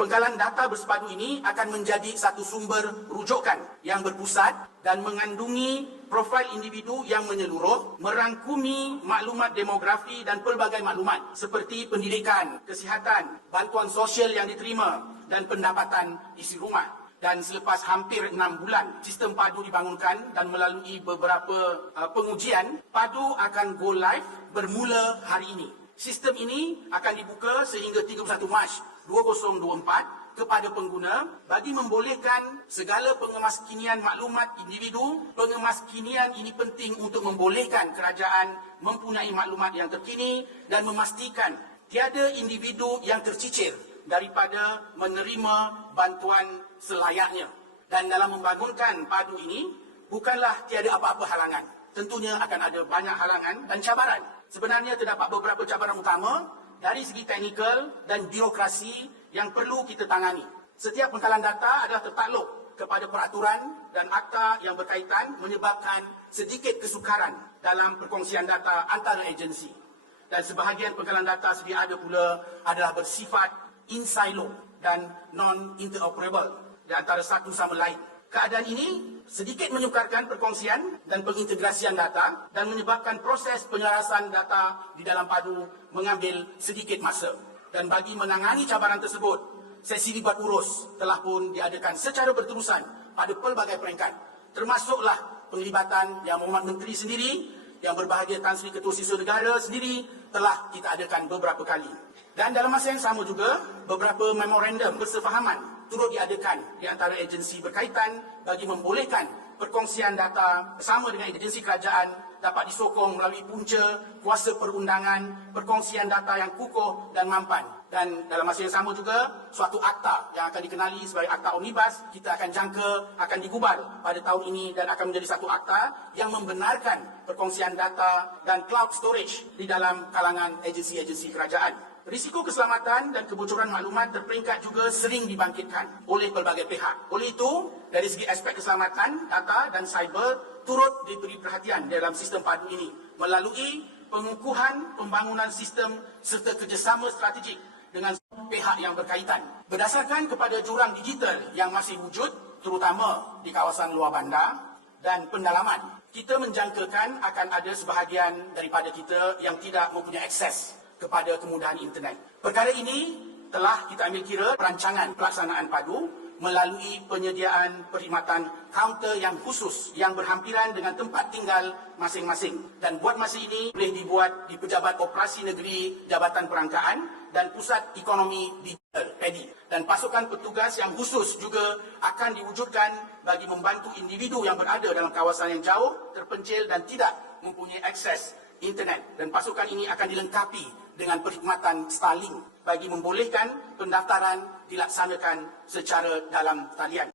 Pengkalan data bersepadu ini akan menjadi satu sumber rujukan yang berpusat dan mengandungi profil individu yang menyeluruh, merangkumi maklumat demografi dan pelbagai maklumat seperti pendidikan, kesihatan, bantuan sosial yang diterima dan pendapatan isi rumah. Dan selepas hampir 6 bulan sistem PADU dibangunkan dan melalui beberapa pengujian, PADU akan go live bermula hari ini. Sistem ini akan dibuka sehingga 31 Mac 2024 kepada pengguna bagi membolehkan segala pengemaskinian maklumat individu. Pengemaskinian ini penting untuk membolehkan kerajaan mempunyai maklumat yang terkini dan memastikan tiada individu yang tercicir daripada menerima bantuan selayaknya. Dan dalam membangunkan PADU ini, bukanlah tiada apa-apa halangan. Tentunya akan ada banyak halangan dan cabaran. Sebenarnya terdapat beberapa cabaran utama dari segi teknikal dan birokrasi yang perlu kita tangani. Setiap pengkalan data adalah tertakluk kepada peraturan dan akta yang berkaitan menyebabkan sedikit kesukaran dalam perkongsian data antara agensi. Dan sebahagian pengkalan data sedia ada pula adalah bersifat in silo dan non-interoperable di antara satu sama lain. Keadaan ini sedikit menyukarkan perkongsian dan pengintegrasian data dan menyebabkan proses penyelarasan data di dalam PADU mengambil sedikit masa. Dan bagi menangani cabaran tersebut, sesi libat urus telah pun diadakan secara berterusan pada pelbagai peringkat. Termasuklah penglibatan Yang Berhormat Menteri sendiri, yang berbahagia Tan Sri Ketua Siswa Negara sendiri telah kita adakan beberapa kali. Dan dalam masa yang sama juga, beberapa memorandum bersefahaman turut diadakan di antara agensi berkaitan bagi membolehkan perkongsian data bersama dengan agensi kerajaan dapat disokong melalui punca kuasa perundangan, perkongsian data yang kukuh dan mampan. Dan dalam masa yang sama juga, suatu akta yang akan dikenali sebagai Akta Omnibus, kita akan jangka akan digubal pada tahun ini dan akan menjadi satu akta yang membenarkan perkongsian data dan cloud storage di dalam kalangan agensi-agensi kerajaan. Risiko keselamatan dan kebocoran maklumat terperingkat juga sering dibangkitkan oleh pelbagai pihak. Oleh itu, dari segi aspek keselamatan, data dan cyber turut diberi perhatian dalam sistem PADU ini melalui pengukuhan pembangunan sistem serta kerjasama strategik dengan pihak yang berkaitan. Berdasarkan kepada jurang digital yang masih wujud, terutama di kawasan luar bandar dan pendalaman, kita menjangkakan akan ada sebahagian daripada kita yang tidak mempunyai akses kepada kemudahan internet. Perkara ini telah kita ambil kira perancangan pelaksanaan PADU melalui penyediaan perkhidmatan kaunter yang khusus yang berhampiran dengan tempat tinggal masing-masing. Dan buat masa ini boleh dibuat di Pejabat Operasi Negeri Jabatan Perangkaan dan Pusat Ekonomi Digital (PEDI). Dan pasukan petugas yang khusus juga akan diwujudkan bagi membantu individu yang berada dalam kawasan yang jauh, terpencil dan tidak mempunyai akses internet. Dan pasukan ini akan dilengkapi dengan perkhidmatan Starlink bagi membolehkan pendaftaran dilaksanakan secara dalam talian.